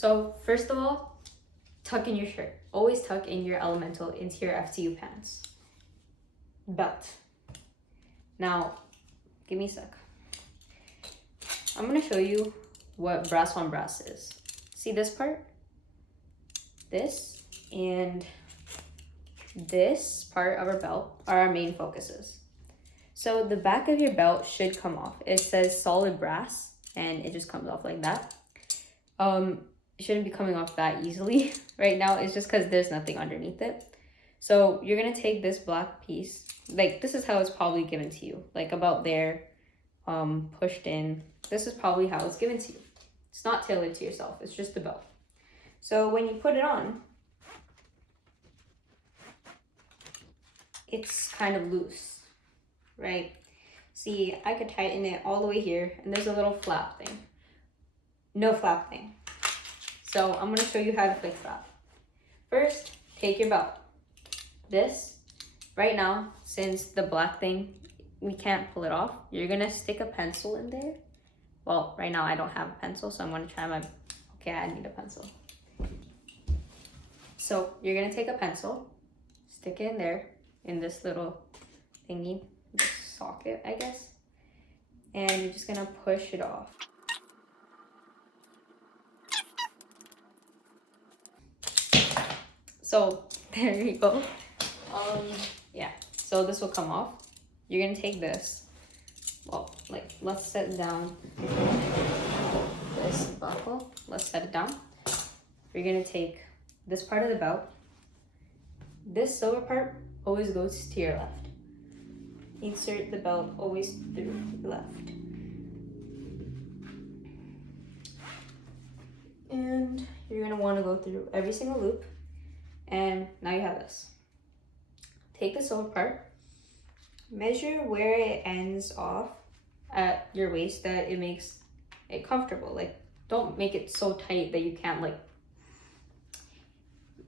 So first of all, tuck in your shirt. Always tuck in your elemental into your FTU pants. Belt. Now, give me a sec. I'm gonna show you what brass on brass is. See this part? This and this part of our belt are our main focuses. So the back of your belt should come off. It says solid brass and it just comes off like that. It shouldn't be coming off that easily right now. It's just because there's nothing underneath it. So you're gonna take this black piece, like this is how it's probably given to you, like about there, pushed in. This is probably how it's given to you. It's not tailored to yourself, it's just the belt. So when you put it on, it's kind of loose, right? See, I could tighten it all the way here, and there's a little flap thing. No flap thing. So I'm gonna show you how to fix that. First, take your belt. This, right now, since the black thing, we can't pull it off, you're gonna stick a pencil in there. Well, right now I don't have a pencil, so I'm gonna try my, okay, I need a pencil. So you're gonna take a pencil, stick it in there, in this little thingy, this socket, I guess. And you're just gonna push it off. So there you go. Yeah, so this will come off. You're gonna take this, well, like, let's set down this buckle. Let's set it down. You're gonna take this part of the belt. This silver part always goes to your left. Insert the belt always through the left. And you're gonna wanna go through every single loop. And now you have this. Take the silver part, measure where it ends off at your waist that it makes it comfortable. Like, don't make it so tight that you can't, like,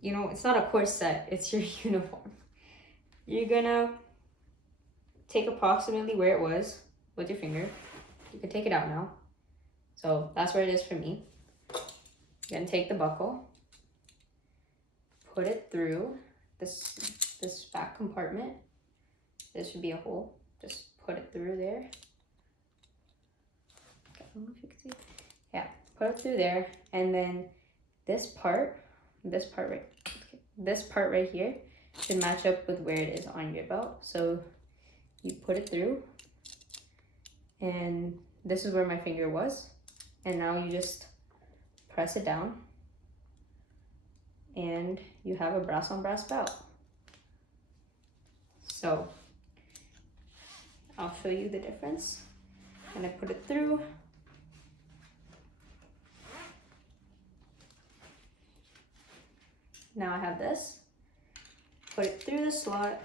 you know, it's not a corset, it's your uniform. You're gonna take approximately where it was with your finger. You can take it out now. So that's where it is for me. You're gonna take the buckle, put it through this back compartment. This should be a hole. Just put it through there. I don't know if you can see. Yeah, put it through there, and then this part right here should match up with where it is on your belt. So you put it through, and this is where my finger was, and now you just press it down, and you have a brass on brass belt. So I'll show you the difference. And I put it through. Now I have this. Put it through the slot,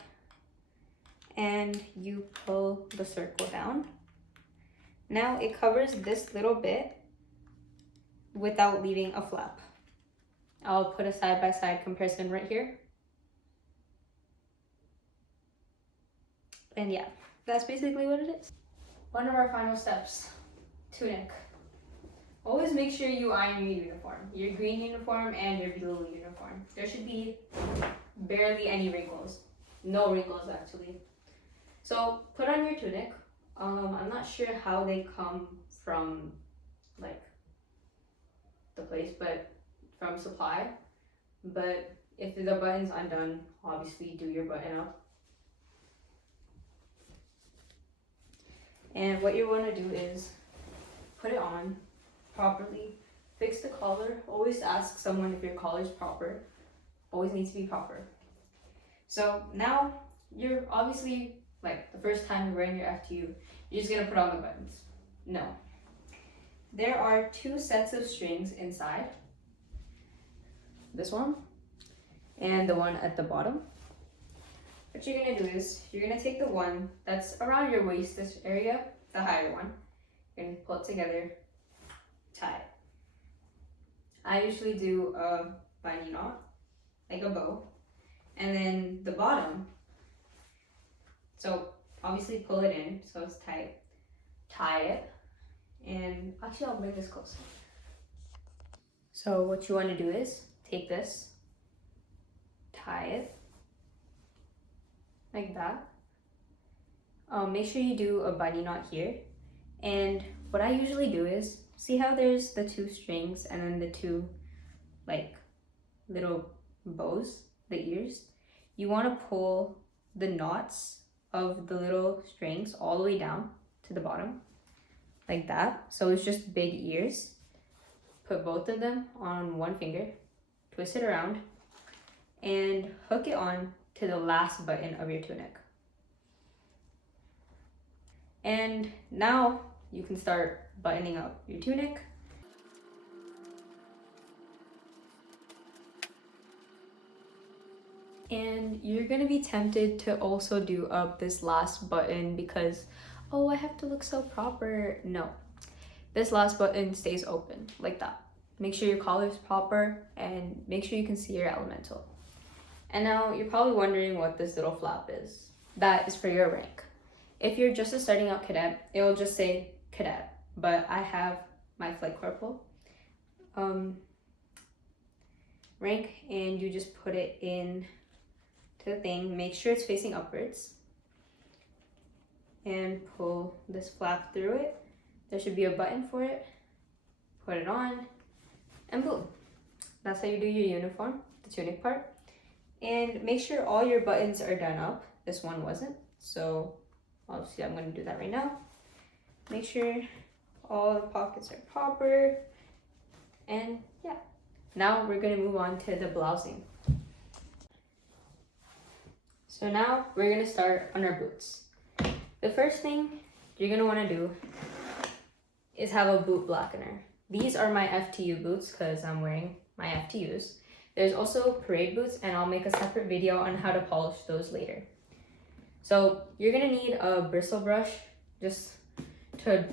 and you pull the circle down. Now it covers this little bit without leaving a flap. I'll put a side-by-side comparison right here. And yeah, that's basically what it is. One of our final steps, tunic. Always make sure you iron your uniform, your green uniform and your blue uniform. There should be barely any wrinkles. No wrinkles, actually. So put on your tunic. I'm not sure how they come from, like, the place, but from supply. But if the button's undone, obviously do your button up. And what you want to do is put it on properly, fix the collar. Always ask someone if your collar is proper. Always needs to be proper. So now you're obviously, like, the first time you're wearing your FTU, you're just gonna put on the buttons. No. There are two sets of strings inside. This one and the one at the bottom. What you're gonna do is you're gonna take the one that's around your waist, this area, the higher one. You're gonna pull it together, tie it. I usually do a binding knot, like a bow. And then the bottom, so obviously pull it in so it's tight, tie it, and actually I'll bring this closer. So what you want to do is take this, tie it like that. Make sure you do a bunny knot here. And what I usually do is, see how there's the two strings and then the two like little bows, the ears? You want to pull the knots of the little strings all the way down to the bottom like that. So it's just big ears. Put both of them on one finger, twist it around, and hook it on to the last button of your tunic. And now you can start buttoning up your tunic. And you're gonna be tempted to also do up this last button because, oh, I have to look so proper. No, this last button stays open like that. Make sure your collar is proper and make sure you can see your elemental. And now you're probably wondering what this little flap is. That is for your rank. If you're just a starting out cadet, it will just say cadet, but I have my flight corporal rank, and you just put it in to the thing. Make sure it's facing upwards and pull this flap through it. There should be a button for it. Put it on and boom. That's how you do your uniform, the tunic part. And make sure all your buttons are done up. This one wasn't, so obviously I'm going to do that right now. Make sure all the pockets are proper. And yeah, now we're going to move on to the blousing. So now we're going to start on our boots. The first thing you're going to want to do is have a boot blackener. These are my FTU boots because I'm wearing my FTUs. There's also parade boots, and I'll make a separate video on how to polish those later. So you're gonna need a bristle brush just to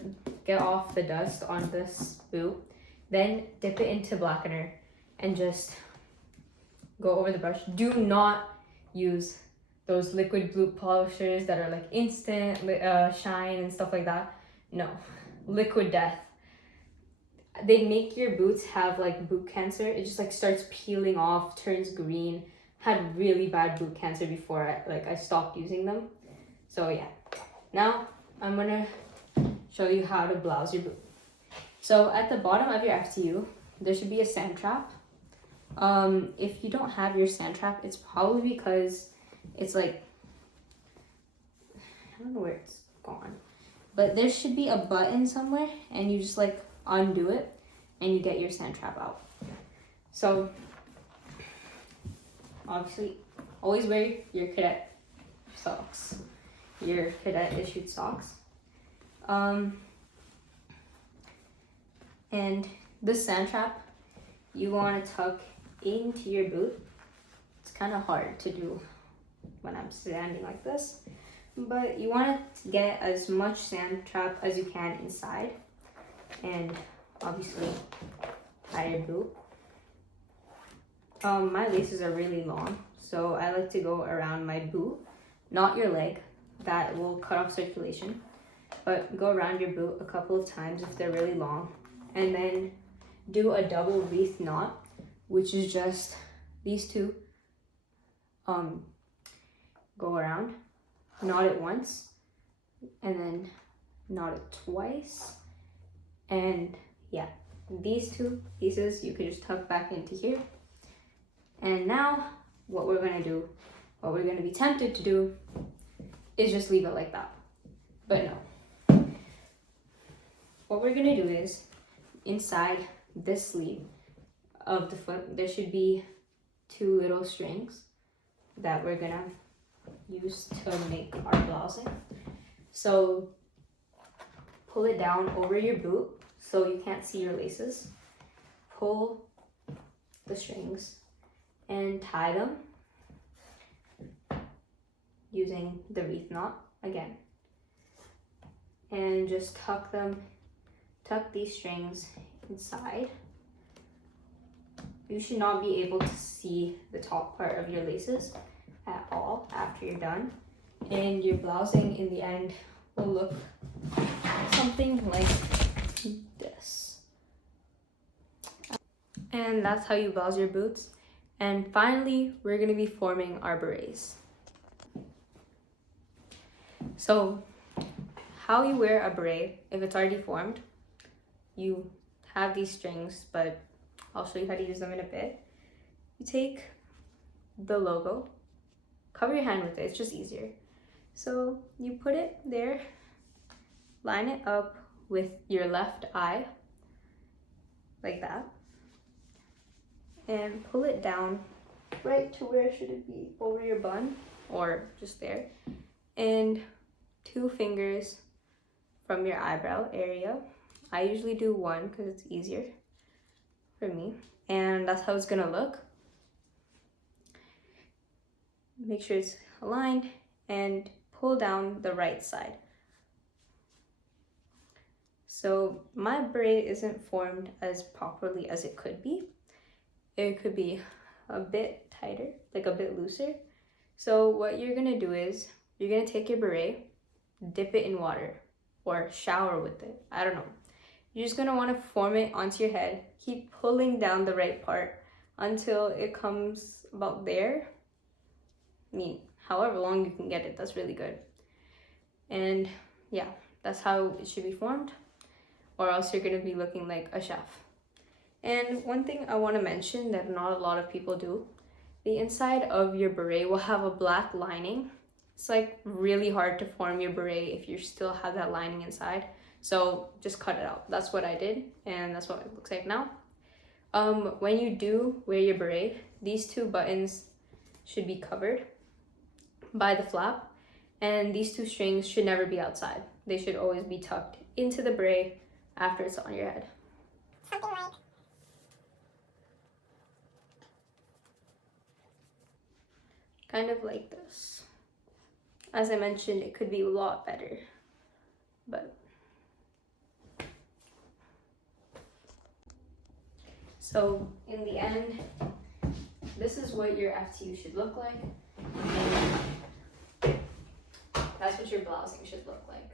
get off the dust on this boot. Then dip it into blackener and just go over the brush. Do not use those liquid boot polishers that are like instant shine and stuff like that. No, liquid death. They make your boots have like boot cancer. It just like starts peeling off, turns green. Had really bad boot cancer before I stopped using them. So yeah, now I'm gonna show you how to blouse your boot. So at the bottom of your FTU, there should be a sand trap. If you don't have your sand trap, it's probably because it's like, I don't know where it's gone, but there should be a button somewhere, and you just like undo it and you get your sand trap out. So obviously always wear your cadet socks, your cadet issued socks. And this sand trap you want to tuck into your boot. It's kind of hard to do when I'm standing like this, but you want to get as much sand trap as you can inside, and obviously tie your boot. My laces are really long, so I like to go around my boot, not your leg. That will cut off circulation, but go around your boot a couple of times if they're really long, and then do a double wreath knot, which is just these two. Go around, knot it once, and then knot it twice, and yeah, these two pieces you can just tuck back into here. And now what we're going to be tempted to do is just leave it like that, but no. What we're going to do is inside this sleeve of the foot there should be two little strings that we're going to use to make our blousing. So pull it down over your boot so you can't see your laces. Pull the strings and tie them using the wreath knot again, and just tuck these strings inside. You should not be able to see the top part of your laces at all after you're done, and your blousing in the end will look something like this. And that's how you blouse your boots. And finally, we're gonna be forming our berets. So how you wear a beret, if it's already formed, you have these strings, but I'll show you how to use them in a bit. You take the logo, cover your hand with it, it's just easier. So you put it there, line it up with your left eye, like that, and pull it down right to where should it be, over your bun, or just there, and 2 fingers from your eyebrow area. I usually do 1 because it's easier for me, and that's how it's gonna look. Make sure it's aligned and pull down the right side. So my beret isn't formed as properly as it could be. It could be a bit tighter, like a bit looser. So what you're gonna do is you're gonna take your beret, dip it in water or shower with it. I don't know. You're just gonna wanna form it onto your head. Keep pulling down the right part until it comes about there. I mean, however long you can get it, that's really good. And yeah, that's how it should be formed, or else you're gonna be looking like a chef. And one thing I wanna mention that not a lot of people do, the inside of your beret will have a black lining. It's like really hard to form your beret if you still have that lining inside. So just cut it out. That's what I did, and that's what it looks like now. When you do wear your beret, these 2 buttons should be covered by the flap, and these 2 strings should never be outside. They should always be tucked into the beret after it's on your head. Something like kind of like this. As I mentioned, it could be a lot better, but so in the end, this is what your FTU should look like, and that's what your blousing should look like.